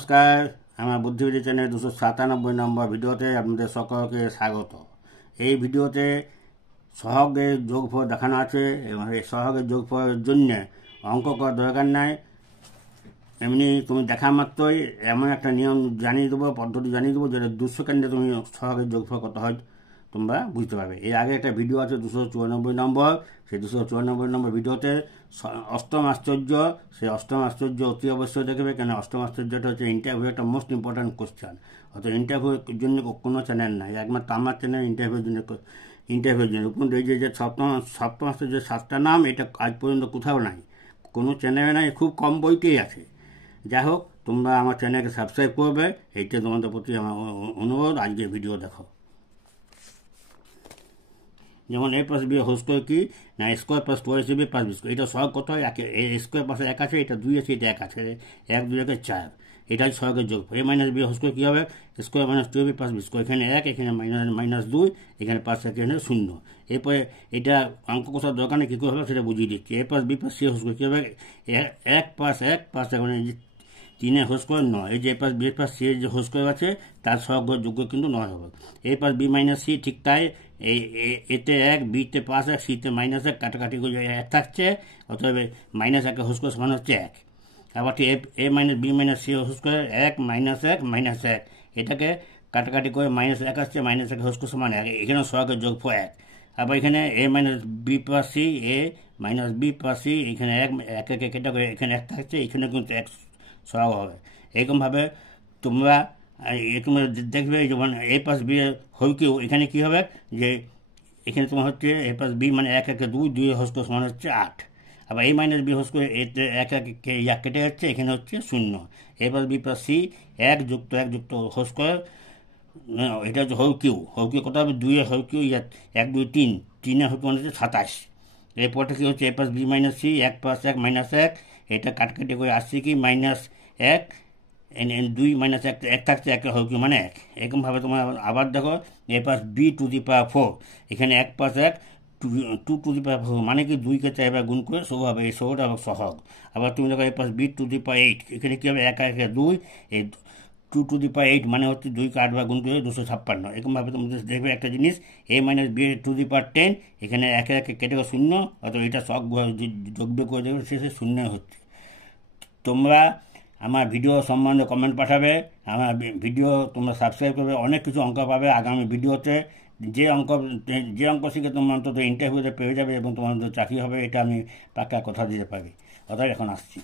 নমস্কার, আমার বুদ্ধিবিদ্যা চ্যানেল 297 নম্বর ভিডিওতে আপনাদের সকলকে স্বাগত। এই ভিডিওতে সহগের যোগফল দেখানো আছে এবং এই সহগের যোগফলের জন্য অঙ্ক করার দরকার নাই। এমনি তুমি দেখা মাত্রই এমন একটা নিয়ম জানিয়ে দেবো, পদ্ধতি জানিয়ে দেবো, যেটা 2 সেকেন্ডে তুমি সহগের যোগফল কত হয় তোমরা বুঝতে পারবে। এর আগে একটা ভিডিও আছে 294 নম্বর, সেই 294 নম্বর ভিডিওতে অষ্টম আশ্চর্য, সেই অষ্টম আশ্চর্য অতি অবশ্যই দেখবে, কেন অষ্টম আশ্চর্যটা হচ্ছে ইন্টারভিউ একটা মোস্ট ইম্পর্ট্যান্ট কোশ্চেন। অর্থাৎ ইন্টারভিউর জন্য কোনো চ্যানেল নাই, একমাত্র আমার চ্যানেল ইন্টারভিউর জন্য। উপর এই যে সপ্তম আশ্চর্যের 7টা নাম, এটা আজ পর্যন্ত কোথাও নাই, কোনো চ্যানেলে নাই, খুব কম বইতেই আছে। যাই হোক, তোমরা আমার চ্যানেলকে সাবস্ক্রাইব করবে, এইটা তোমাদের প্রতি আমার অনুরোধ। আজকে ভিডিও দেখো। যেমন a plus b whole square কি না, square plus 2ab plus b square. এটা সহগ কত হয়? স্কোয়ার পাশে 1 আছে, এটা 2 আছে, এটা 1 আছে, 1 2 1 4। এটা হচ্ছে সহগের যোগফল। A minus b whole square কী হবে? Square minus 2ab plus b square. এখানে 1, এখানে -2, এখানে 5, এখানে 0। এরপরে এটা অঙ্ক কষার দরকার নেই, কী করে হবে সেটা বুঝিয়ে দিচ্ছি। A plus B plus C whole square কী হবে? 1 প্লাস 1 প্লাস মানে 3 হোল স্কোয়ার 9। এই যে এ প্লাস বি প্লাস সি এর যে হোল স্কোয়ার আছে তার সহগের যোগ্য কিন্তু 9 হবে। এ প্লাস বি মাইনাস সি ঠিক তাই, এতে 1, বিতে 5 1, সিতে -1, কাটাকাটি করে 1 থাকছে, অতএব -1 হোল স্কোয়ার সমান হচ্ছে 1। আবার A minus B minus C whole square 1 -1 -1, এটাকে কাটাকাটি করে -1 আসছে, -1 হোল স্কোয়ার সমান 1, এখানে সহগের যোগফল 1। আবার এখানে এ মাইনাস বি প্লাস সি, এ মাইনাস বি প্লাস সি, এখানে 1 কেটে করে এখানে 1 থাকছে, এখানে কিন্তু 1 সহগ হবে। এরকমভাবে তোমরা দেখবে, যেমন a plus b whole Q, এখানে কী হবে যে এখানে তোমার হচ্ছে এ প্লাস বি মানে 1 1 2, 2 হোল স্কোয়ার সমান হচ্ছে 8। আবার A minus b whole square, এতে 1 1 কেটে যাচ্ছে, এখানে হচ্ছে 0। এ প্লাস বি প্লাস সি 1 যুক্ত 1 যুক্ত হোল স্কোয়ার, এটা হচ্ছে হোল কিউ। কত হবে? 2 হোল কিউ, 1 2 3, 3 হোল কিউ হচ্ছে 27। এরপরটা কী হচ্ছে? A plus B minus C 1 plus 1 -1, এটা কাটকাটি করে আসছে কি -1, 2 -1 থাকছে, 1 হোল কিউ মানে 1। এরকমভাবে তোমরা আবার দেখো, এ প্লাস বি টু দি পাওয়ার 4, এখানে 1 প্লাস 1 2 টু দি পাওয়ার 4, মানে কি 2কে 4 বার গুণ করে সহ হবে, এই সহটা হবে সহগ। আবার তুমি দেখো এ প্লাস বি টু দি পাওয়ার 8, এখানে কী হবে? 1 1 2, এই 2 টু দি পাওয়ার 8 মানে হচ্ছে 2কে 8 বার গুণ করে 256। এরকমভাবে তোমাদের দেখবে একটা জিনিস, এ মাইনাস বি টু দি পাওয়ার 10, এখানে 1 1 কেটে 0, অথবা এটা সব যোগ করে দেবে, শেষে 0 হচ্ছে। তোমরা আমার ভিডিও সম্বন্ধে কমেন্ট পাঠাবে, আমার ভিডিও তোমরা সাবস্ক্রাইব করবে, অনেক কিছু অঙ্ক পাবে আগামী ভিডিওতে। যে অঙ্ক শিখে তোমরা অন্তত ইন্টারভিউতে পেয়ে যাবে এবং তোমার চাকরি হবে, এটা আমি পাক্কা কথা দিতে পারি। অতএব এখন আসছি।